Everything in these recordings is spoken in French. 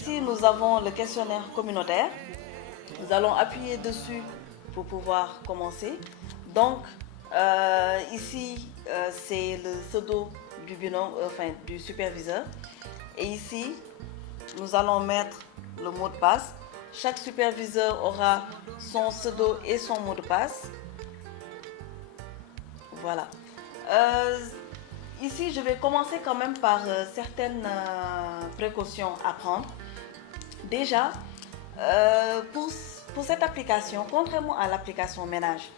ici, nous avons le questionnaire communautaire. Nous allons appuyer dessus pour pouvoir commencer. Donc, ici, c'est le pseudo du binôme, du superviseur. Et ici, nous allons mettre le mot de passe. Chaque superviseur aura son pseudo et son mot de passe. Voilà. Ici, je vais commencer quand même par certaines précautions à prendre. Déjà, pour cette application, contrairement à l'application ménage,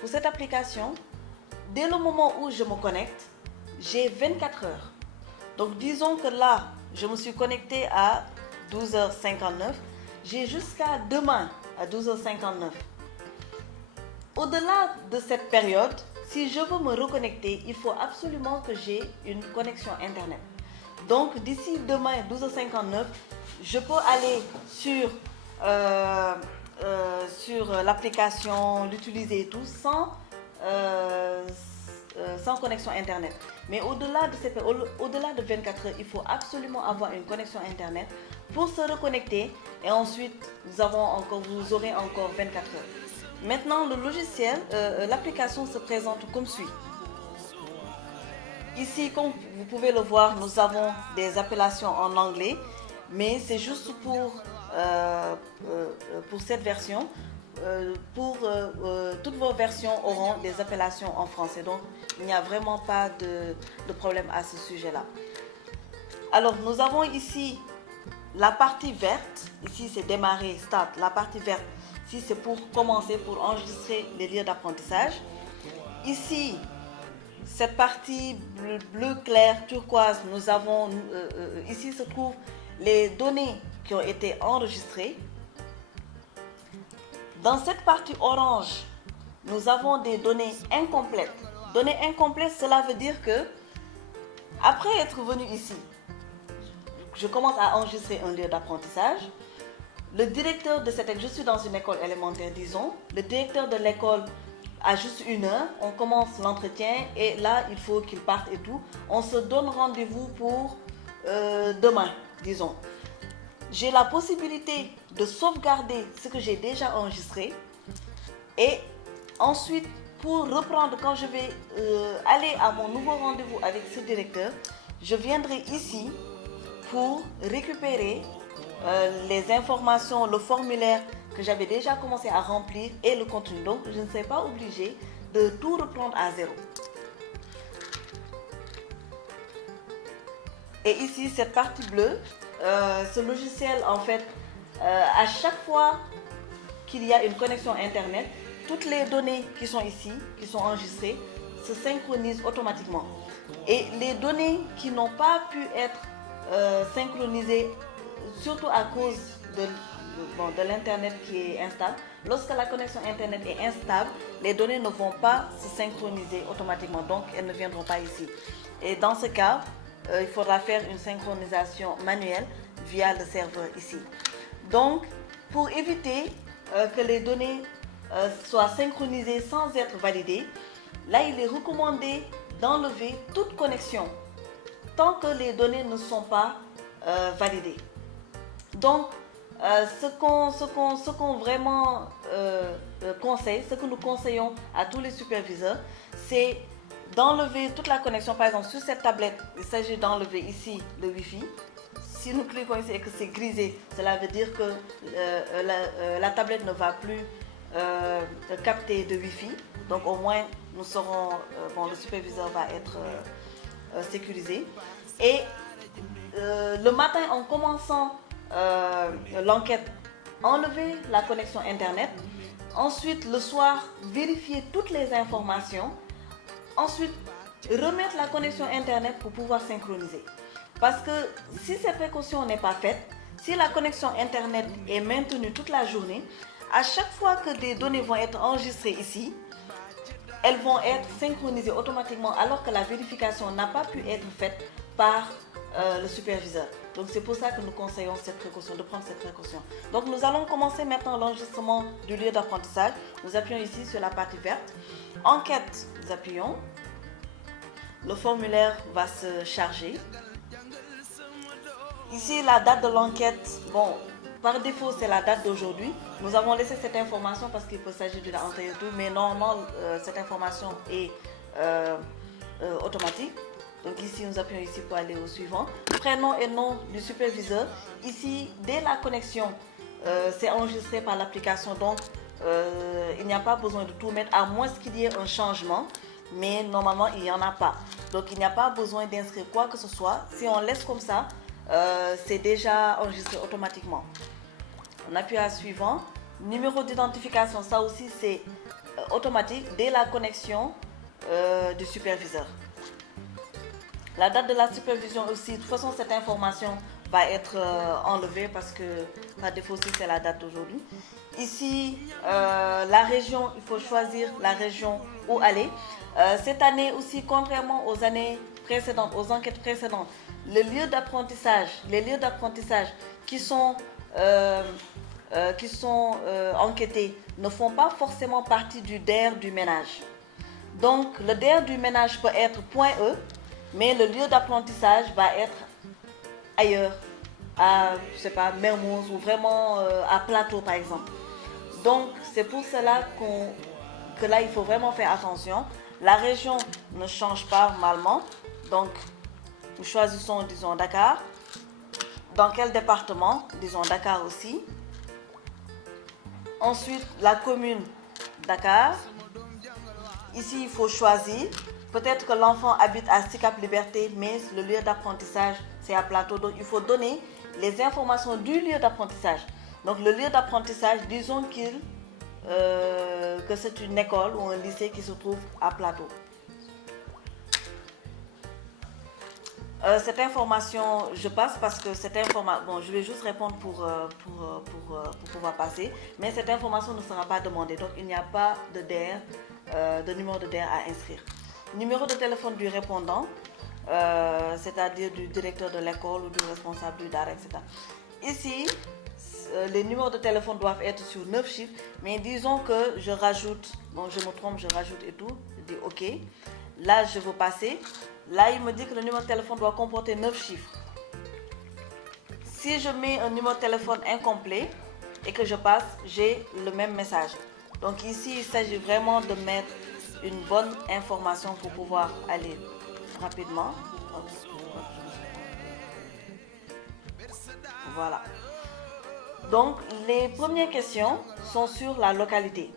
pour cette application, dès le moment où je me connecte, j'ai 24 heures. Donc disons que là, je me suis connectée à 12h59, j'ai jusqu'à demain à 12h59. Au-delà de cette période, si je veux me reconnecter, il faut absolument que j'ai une connexion Internet. Donc d'ici demain 12h59, je peux aller sur l'application, l'utiliser et tout sans connexion Internet. Mais au-delà de 24 heures, il faut absolument avoir une connexion Internet pour se reconnecter et ensuite vous aurez encore 24 heures. Maintenant, le logiciel, l'application se présente comme suit. Ici, comme vous pouvez le voir, nous avons des appellations en anglais, mais c'est juste pour cette version. Toutes vos versions auront des appellations en français, donc il n'y a vraiment pas de problème à ce sujet-là. Alors, nous avons ici la partie verte. Ici, c'est démarrer, start. La partie verte, ici, c'est pour commencer, pour enregistrer les lieux d'apprentissage. Ici, cette partie bleu clair, turquoise, nous avons, ici se trouvent les données qui ont été enregistrées. Dans cette partie orange, nous avons des données incomplètes. Données incomplètes, cela veut dire que, après être venu ici, je commence à enregistrer un lieu d'apprentissage. Le directeur de cette école, je suis dans une école élémentaire, disons, le directeur de l'école a juste 1 heure, on commence l'entretien et là, il faut qu'il parte et tout. On se donne rendez-vous pour demain, disons. J'ai la possibilité de sauvegarder ce que j'ai déjà enregistré et ensuite, pour reprendre, quand je vais aller à mon nouveau rendez-vous avec ce directeur, je viendrai ici pour récupérer les informations, le formulaire que j'avais déjà commencé à remplir et le contenu. Donc, je ne serai pas obligée de tout reprendre à zéro. Et ici, cette partie bleue, ce logiciel, en fait, à chaque fois qu'il y a une connexion Internet, toutes les données qui sont ici, qui sont enregistrées, se synchronisent automatiquement. Et les données qui n'ont pas pu être synchronisées, surtout à cause de l'Internet qui est instable, lorsque la connexion Internet est instable, les données ne vont pas se synchroniser automatiquement, donc elles ne viendront pas ici. Et dans ce cas, il faudra faire une synchronisation manuelle via le serveur ici. Donc, pour éviter que les données soient synchronisées sans être validées, là, il est recommandé d'enlever toute connexion tant que les données ne sont pas validées. Donc, ce qu'on vraiment conseille, ce que nous conseillons à tous les superviseurs, c'est d'enlever toute la connexion. Par exemple, sur cette tablette, il s'agit d'enlever ici le Wi-Fi. Si nous cliquons ici et que c'est grisé, cela veut dire que la tablette ne va plus capter de Wi-Fi. Donc au moins, nous serons, le superviseur va être sécurisé. Et le matin, en commençant l'enquête, enlever la connexion Internet. Ensuite, le soir, vérifier toutes les informations. Ensuite, remettre la connexion Internet pour pouvoir synchroniser. Parce que si cette précaution n'est pas faite, si la connexion Internet est maintenue toute la journée, à chaque fois que des données vont être enregistrées ici, elles vont être synchronisées automatiquement alors que la vérification n'a pas pu être faite par le superviseur. Donc c'est pour ça que nous conseillons cette précaution, de prendre cette précaution. Donc nous allons commencer maintenant l'enregistrement du lieu d'apprentissage. Nous appuyons ici sur la partie verte. Enquête, nous appuyons. Le formulaire va se charger. Ici, la date de l'enquête, bon, par défaut, c'est la date d'aujourd'hui. Nous avons laissé cette information parce qu'il peut s'agir d'une entrée et tout, mais normalement, cette information est automatique. Donc ici, nous appuyons ici pour aller au suivant. Prénom et nom du superviseur. Ici, dès la connexion, c'est enregistré par l'application. Donc, il n'y a pas besoin de tout mettre, à moins qu'il y ait un changement. Mais normalement, il n'y en a pas. Donc, il n'y a pas besoin d'inscrire quoi que ce soit. Si on laisse comme ça, c'est déjà enregistré automatiquement. On appuie à suivant. Numéro d'identification, ça aussi, c'est automatique dès la connexion du superviseur. La date de la supervision aussi, de toute façon, cette information va être enlevée parce que par défaut aussi, c'est la date d'aujourd'hui. Ici, la région, il faut choisir la région où aller. Cette année aussi, contrairement aux années précédentes, aux enquêtes précédentes, les lieux d'apprentissage qui sont enquêtés ne font pas forcément partie du DER du ménage. Donc, le DER du ménage peut être .e, mais le lieu d'apprentissage va être ailleurs, à, je sais pas, Mermoz ou vraiment à Plateau par exemple. Donc, c'est pour cela que là, il faut vraiment faire attention. La région ne change pas normalement. Donc, nous choisissons, disons, Dakar. Dans quel département? Disons Dakar aussi. Ensuite, la commune Dakar. Ici, il faut choisir. Peut-être que l'enfant habite à Sicap Liberté, mais le lieu d'apprentissage, c'est à Plateau. Donc, il faut donner les informations du lieu d'apprentissage. Donc, le lieu d'apprentissage, disons que c'est une école ou un lycée qui se trouve à Plateau. Cette information, je passe parce que cette information, bon, je vais juste répondre pour pouvoir passer, mais cette information ne sera pas demandée. Donc, il n'y a pas de DER, de numéro de DER à inscrire. Numéro de téléphone du répondant, c'est-à-dire du directeur de l'école ou du responsable du DAR, etc. Ici, les numéros de téléphone doivent être sur 9 chiffres, mais disons que je rajoute, bon je me trompe, je rajoute et tout, je dis OK. Là, je veux passer. Là, il me dit que le numéro de téléphone doit comporter 9 chiffres. Si je mets un numéro de téléphone incomplet et que je passe, j'ai le même message. Donc ici, il s'agit vraiment de mettre une bonne information pour pouvoir aller rapidement. Voilà. Donc, les premières questions sont sur la localité.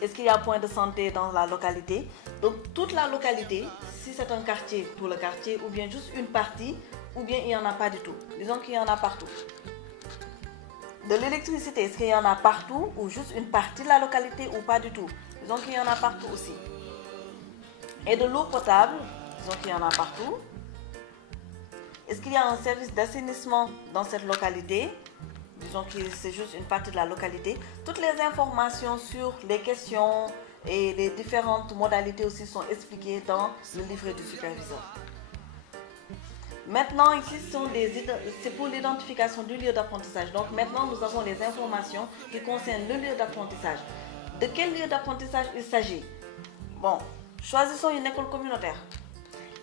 Est-ce qu'il y a un point de santé dans la localité? Donc, toute la localité, si c'est un quartier pour le quartier, ou bien juste une partie, ou bien il n'y en a pas du tout. Disons qu'il y en a partout. De l'électricité, est-ce qu'il y en a partout, ou juste une partie de la localité, ou pas du tout? Disons qu'il y en a partout aussi. Et de l'eau potable, disons qu'il y en a partout. Est-ce qu'il y a un service d'assainissement dans cette localité? Disons que c'est juste une partie de la localité. Toutes les informations sur les questions et les différentes modalités aussi sont expliquées dans le livret du superviseur. Maintenant, ici, c'est pour l'identification du lieu d'apprentissage. Donc maintenant, nous avons les informations qui concernent le lieu d'apprentissage. De quel lieu d'apprentissage il s'agit? Bon, choisissons une école communautaire.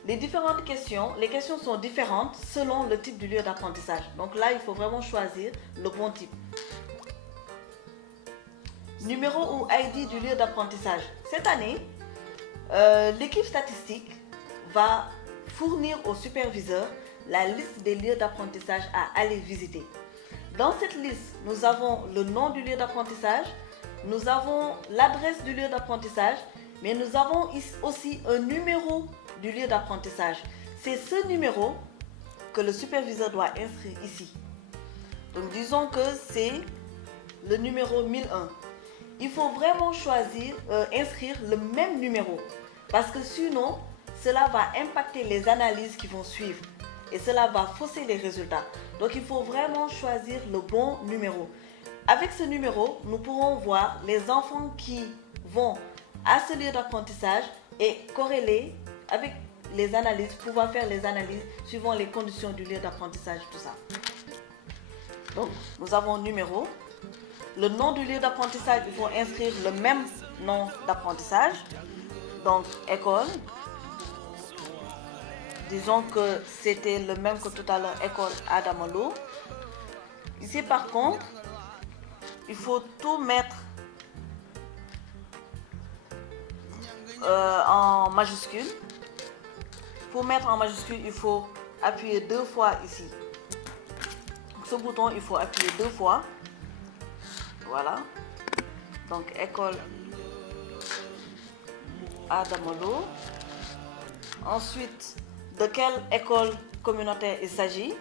Les différentes questions, les questions sont différentes selon le type du lieu d'apprentissage. Donc là, il faut vraiment choisir le bon type. Numéro ou ID du lieu d'apprentissage. Cette année, l'équipe statistique va fournir au superviseur la liste des lieux d'apprentissage à aller visiter. Dans cette liste, nous avons le nom du lieu d'apprentissage, nous avons l'adresse du lieu d'apprentissage, mais nous avons aussi un numéro du lieu d'apprentissage. C'est ce numéro que le superviseur doit inscrire ici. Donc disons que c'est le numéro 1001. Il faut vraiment choisir, inscrire le même numéro parce que sinon, cela va impacter les analyses qui vont suivre et cela va fausser les résultats. Donc il faut vraiment choisir le bon numéro. Avec ce numéro, nous pourrons voir les enfants qui vont à ce lieu d'apprentissage et corréler avec les analyses, pouvoir faire les analyses suivant les conditions du lieu d'apprentissage, tout ça. Donc, nous avons numéro. Le nom du lieu d'apprentissage, il faut inscrire le même nom d'apprentissage. Donc, école. disons que c'était le même que tout à l'heure, école Adamolo. Ici par contre, il faut tout mettre en majuscule. Pour mettre en majuscule, il faut appuyer 2 fois ici. Ce bouton, il faut appuyer 2 fois. Voilà. Donc, école Adamolo. Ensuite, de quelle école communautaire il s'agit?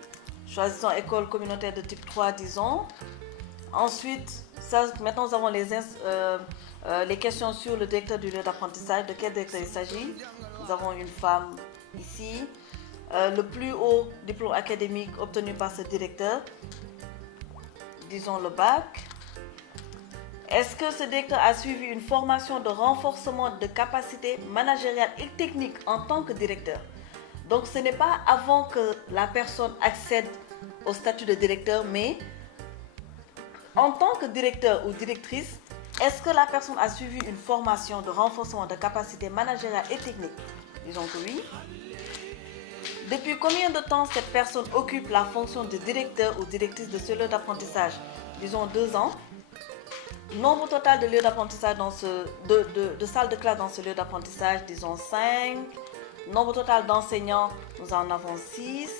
Choisissons école communautaire de type 3, disons. Ensuite, maintenant nous avons les questions sur le directeur du lieu d'apprentissage. De quel directeur il s'agit? Nous avons une femme ici. Le plus haut diplôme académique obtenu par ce directeur, disons le bac. Est-ce que ce directeur a suivi une formation de renforcement de capacités managériales et techniques en tant que directeur? Donc ce n'est pas avant que la personne accède au statut de directeur, mais en tant que directeur ou directrice, est-ce que la personne a suivi une formation de renforcement de capacités managériales et techniques? Disons que oui. Depuis combien de temps cette personne occupe la fonction de directeur ou directrice de ce lieu d'apprentissage? Disons 2 ans. Nombre total de lieux d'apprentissage de salles de classe dans ce lieu d'apprentissage, disons 5. Nombre total d'enseignants, nous en avons 6.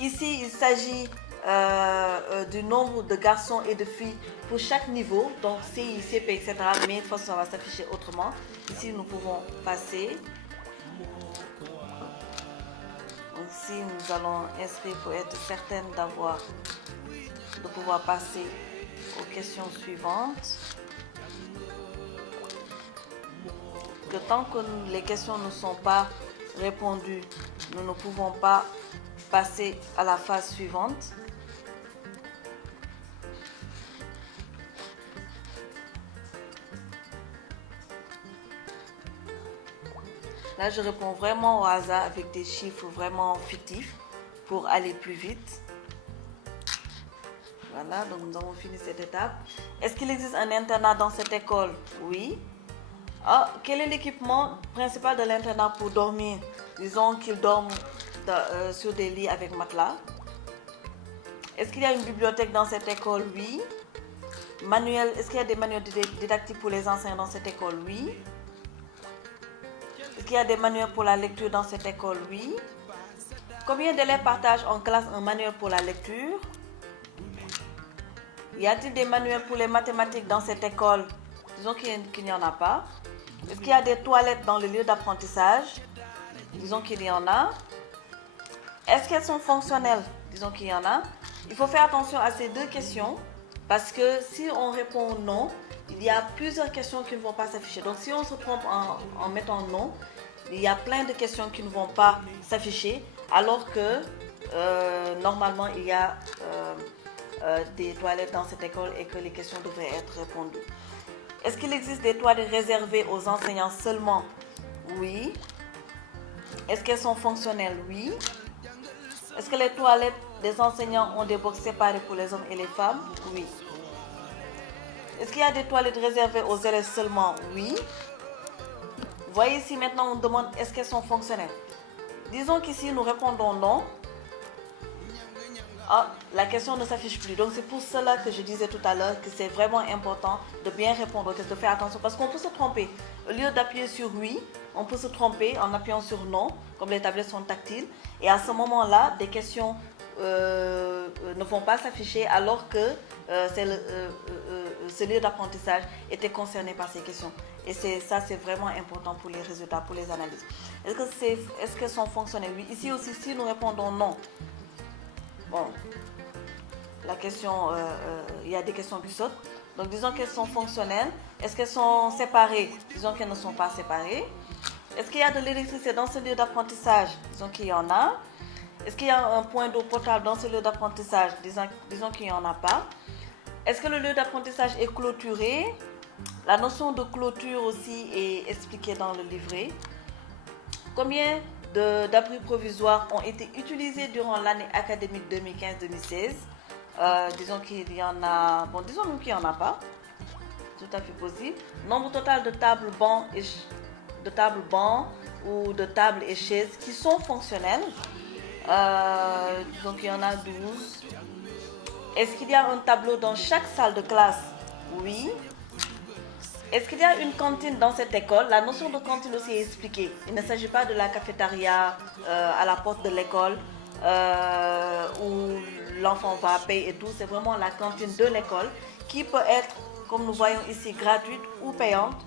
Ici, il s'agit du nombre de garçons et de filles pour chaque niveau, donc CI, CP, etc. Mais de toute façon, ça va s'afficher autrement. Ici, nous pouvons passer. Donc, ici, nous allons inscrire pour être certaine de pouvoir passer aux questions suivantes. Que tant que les questions ne sont pas répondues, nous ne pouvons pas passer à la phase suivante. Là, je réponds vraiment au hasard avec des chiffres vraiment fictifs pour aller plus vite. Voilà, donc nous avons fini cette étape. Est-ce qu'il existe un internat dans cette école? Oui. Ah, quel est l'équipement principal de l'internat pour dormir? Disons qu'ils dorment sur des lits avec matelas. Est-ce qu'il y a une bibliothèque dans cette école? Oui. Est-ce qu'il y a des manuels didactiques pour les enseignants dans cette école? Oui. Est-ce qu'il y a des manuels pour la lecture dans cette école? Oui. Combien d'élèves partagent en classe un manuel pour la lecture? Y a-t-il des manuels pour les mathématiques dans cette école? Disons qu'il n'y en a pas. Est-ce qu'il y a des toilettes dans le lieu d'apprentissage? Disons qu'il y en a. Est-ce qu'elles sont fonctionnelles? Disons qu'il y en a. Il faut faire attention à ces 2 questions parce que si on répond non, il y a plusieurs questions qui ne vont pas s'afficher. Donc si on se trompe en mettant non, il y a plein de questions qui ne vont pas s'afficher alors que normalement il y a des toilettes dans cette école et que les questions devraient être répondues. Est-ce qu'il existe des toilettes réservées aux enseignants seulement? Oui. Est-ce qu'elles sont fonctionnelles? Oui. Est-ce que les toilettes des enseignants ont des box séparés pour les hommes et les femmes? Oui. Est-ce qu'il y a des toilettes réservées aux élèves seulement? Oui. Vous voyez ici maintenant on demande est-ce qu'elles sont fonctionnelles? Disons qu'ici nous répondons non. Ah, la question ne s'affiche plus. Donc c'est pour cela que je disais tout à l'heure que c'est vraiment important de bien répondre aux questions, de faire attention parce qu'on peut se tromper. Au lieu d'appuyer sur oui, on peut se tromper en appuyant sur non, comme les tablettes sont tactiles. Et à ce moment-là, des questions ne vont pas s'afficher alors que ce lieu d'apprentissage était concerné par ces questions. Et ça, c'est vraiment important pour les résultats, pour les analyses. Est-ce qu'elles sont fonctionnelles? Oui. Ici aussi, si nous répondons non, bon, la question, il y a des questions qui sautent. Donc, disons qu'elles sont fonctionnelles. Est-ce qu'elles sont séparées? Disons qu'elles ne sont pas séparées. Est-ce qu'il y a de l'électricité dans ce lieu d'apprentissage? Disons qu'il y en a. Est-ce qu'il y a un point d'eau potable dans ce lieu d'apprentissage? Disons qu'il n'y en a pas. Est-ce que le lieu d'apprentissage est clôturé? La notion de clôture aussi est expliquée dans le livret. Combien d'abris provisoires ont été utilisés durant l'année académique 2015-2016? Disons qu'il y en a... Bon, disons-nous qu'il n'y en a pas. Tout à fait possible. Nombre total de tables bancs ou de tables et chaises qui sont fonctionnelles. Donc il y en a 12. Est-ce qu'il y a un tableau dans chaque salle de classe? Oui. Est-ce qu'il y a une cantine dans cette école? La notion de cantine aussi est expliquée. Il ne s'agit pas de la cafétéria à la porte de l'école où l'enfant va payer et tout. C'est vraiment la cantine de l'école qui peut être, comme nous voyons ici, gratuite ou payante.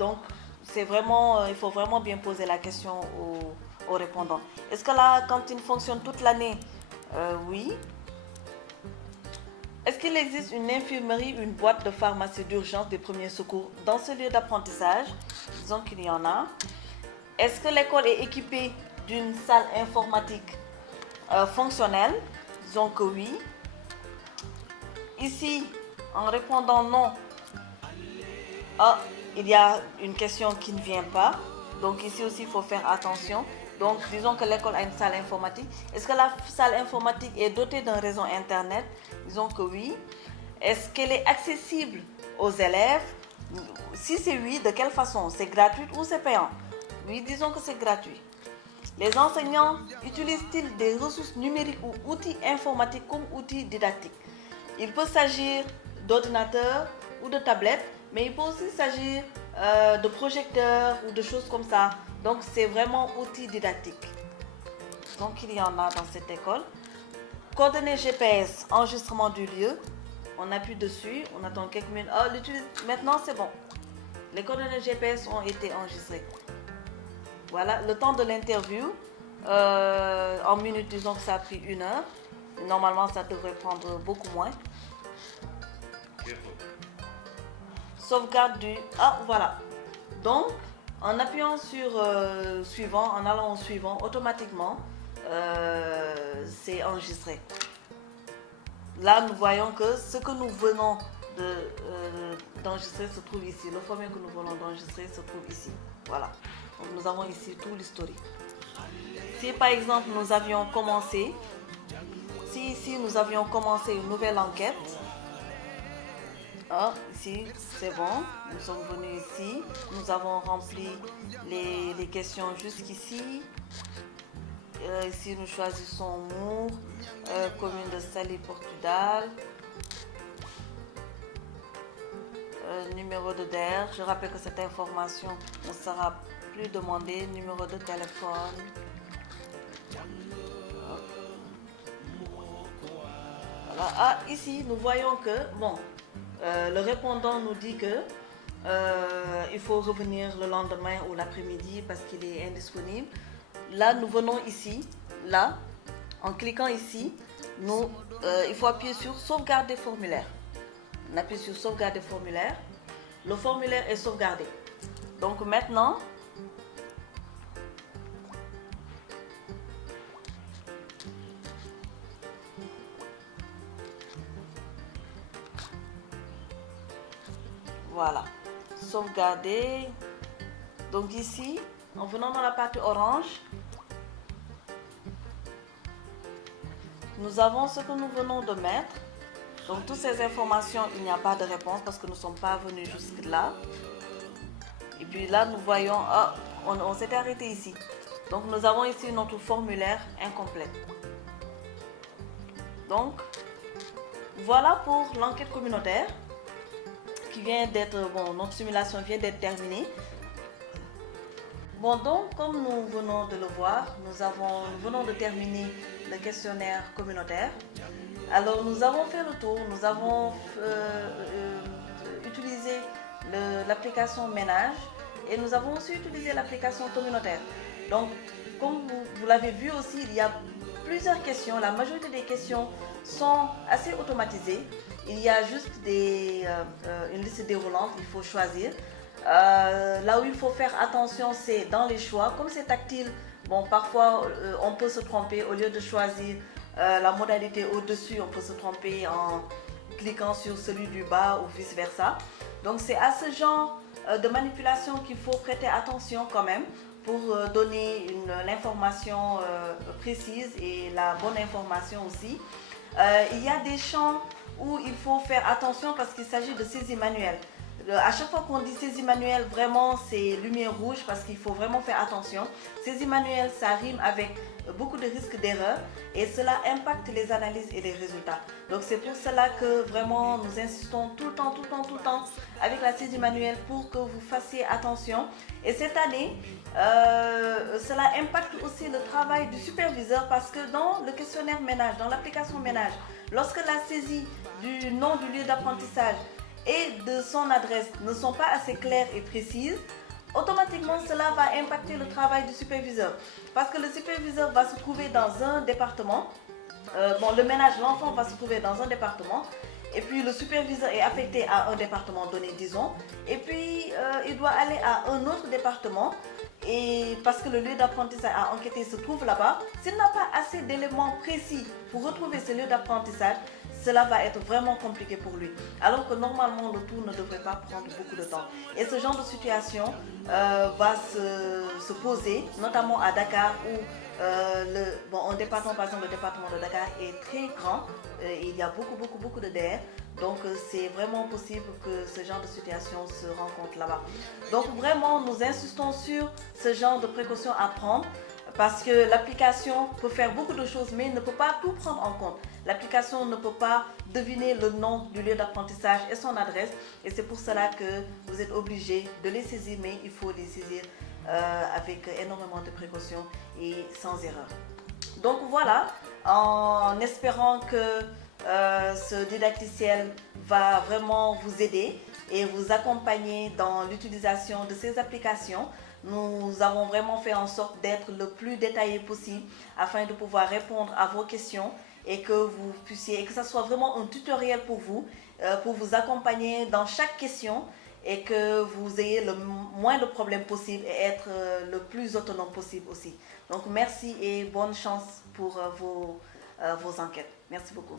Donc, c'est vraiment, il faut vraiment bien poser la question aux répondants. Est-ce que la cantine fonctionne toute l'année? Oui. Est-ce qu'il existe une infirmerie, une boîte de pharmacie d'urgence des premiers secours dans ce lieu d'apprentissage? Disons qu'il y en a. Est-ce que l'école est équipée d'une salle informatique fonctionnelle? Disons que oui. Ici, en répondant non, il y a une question qui ne vient pas. Donc ici aussi, il faut faire attention. Donc, disons que l'école a une salle informatique. Est-ce que la salle informatique est dotée d'un réseau Internet? Disons que oui. Est-ce qu'elle est accessible aux élèves? Si c'est oui, de quelle façon? C'est gratuit ou c'est payant? Oui, disons que c'est gratuit. Les enseignants utilisent-ils des ressources numériques ou outils informatiques comme outils didactiques? Il peut s'agir d'ordinateurs ou de tablettes, mais il peut aussi s'agir de projecteurs ou de choses comme ça. Donc, c'est vraiment outil didactique. Donc, il y en a dans cette école. Coordonnées GPS, enregistrement du lieu. On appuie dessus, on attend quelques minutes. Maintenant, c'est bon. Les coordonnées GPS ont été enregistrées. Voilà, le temps de l'interview. En minutes, disons que ça a pris 1 heure. Normalement, ça devrait prendre beaucoup moins. Sauvegarde du... voilà. Donc, en appuyant sur suivant, en allant au suivant, automatiquement, c'est enregistré. Là, nous voyons que ce que nous venons d'enregistrer se trouve ici. Le formulaire que nous venons d'enregistrer se trouve ici. Voilà. Donc, nous avons ici tout l'historique. Si par exemple, nous avions commencé, si ici nous avions commencé une nouvelle enquête, ici, c'est bon. Nous sommes venus ici. Nous avons rempli les questions jusqu'ici. Ici, nous choisissons Mour, commune de Saly-Portudal. Numéro de DER. Je rappelle que cette information ne sera plus demandée. Numéro de téléphone. Voilà. Ici, nous voyons que, bon, le répondant nous dit que il faut revenir le lendemain ou l'après-midi parce qu'il est indisponible. Là, nous venons ici, là, en cliquant ici, il faut appuyer sur sauvegarder formulaire. On appuie sur sauvegarder formulaire. Le formulaire est sauvegardé. Donc maintenant, voilà, sauvegarder. Donc ici, en venant dans la partie orange, nous avons ce que nous venons de mettre. Donc toutes ces informations, il n'y a pas de réponse parce que nous ne sommes pas venus jusque là. Et puis là, nous voyons, on s'est arrêté ici. Donc nous avons ici notre formulaire incomplet. Donc, voilà pour l'enquête communautaire qui vient d'être, notre simulation vient d'être terminée. Bon, donc, comme nous venons de le voir, nous venons de terminer le questionnaire communautaire. Alors, nous avons fait le tour, nous avons utilisé l'application Ménage et nous avons aussi utilisé l'application communautaire. Donc, comme vous l'avez vu aussi, il y a plusieurs questions. La majorité des questions sont assez automatisées. Il y a juste une liste déroulante, il faut choisir. Là où il faut faire attention, c'est dans les choix. Comme c'est tactile, parfois on peut se tromper. Au lieu de choisir la modalité au-dessus, on peut se tromper en cliquant sur celui du bas ou vice-versa. Donc c'est à ce genre de manipulation qu'il faut prêter attention quand même pour donner l'information précise et la bonne information aussi. Il y a des champs où il faut faire attention parce qu'il s'agit de saisie manuelle. À chaque fois qu'on dit saisie manuelle, vraiment c'est lumière rouge parce qu'il faut vraiment faire attention. Saisie manuelle, ça rime avec beaucoup de risques d'erreur et cela impacte les analyses et les résultats. Donc c'est pour cela que vraiment nous insistons tout le temps avec la saisie manuelle pour que vous fassiez attention. Et cette année, cela impacte aussi le travail du superviseur parce que dans le questionnaire ménage, dans l'application ménage, lorsque la saisie du nom du lieu d'apprentissage et de son adresse ne sont pas assez claires et précises, automatiquement cela va impacter le travail du superviseur. Parce que le superviseur va se trouver dans un département, le ménage, l'enfant va se trouver dans un département, et puis le superviseur est affecté à un département donné, disons, et puis il doit aller à un autre département, et parce que le lieu d'apprentissage à enquêter se trouve là-bas, s'il n'a pas assez d'éléments précis pour retrouver ce lieu d'apprentissage, cela va être vraiment compliqué pour lui. Alors que normalement, le tout ne devrait pas prendre beaucoup de temps. Et ce genre de situation va se poser, notamment à Dakar, où un département, par exemple, le département de Dakar est très grand. Il y a beaucoup de DR. Donc, c'est vraiment possible que ce genre de situation se rencontre là-bas. Donc, vraiment, nous insistons sur ce genre de précautions à prendre. Parce que l'application peut faire beaucoup de choses, mais ne peut pas tout prendre en compte. L'application ne peut pas deviner le nom du lieu d'apprentissage et son adresse. Et c'est pour cela que vous êtes obligé de les saisir, mais il faut les saisir avec énormément de précautions et sans erreur. Donc voilà, en espérant que ce didacticiel va vraiment vous aider et vous accompagner dans l'utilisation de ces applications. Nous avons vraiment fait en sorte d'être le plus détaillé possible afin de pouvoir répondre à vos questions et que vous puissiez, et que ça soit vraiment un tutoriel pour vous accompagner dans chaque question et que vous ayez le moins de problèmes possible et être le plus autonome possible aussi. Donc merci et bonne chance pour vos enquêtes. Merci beaucoup.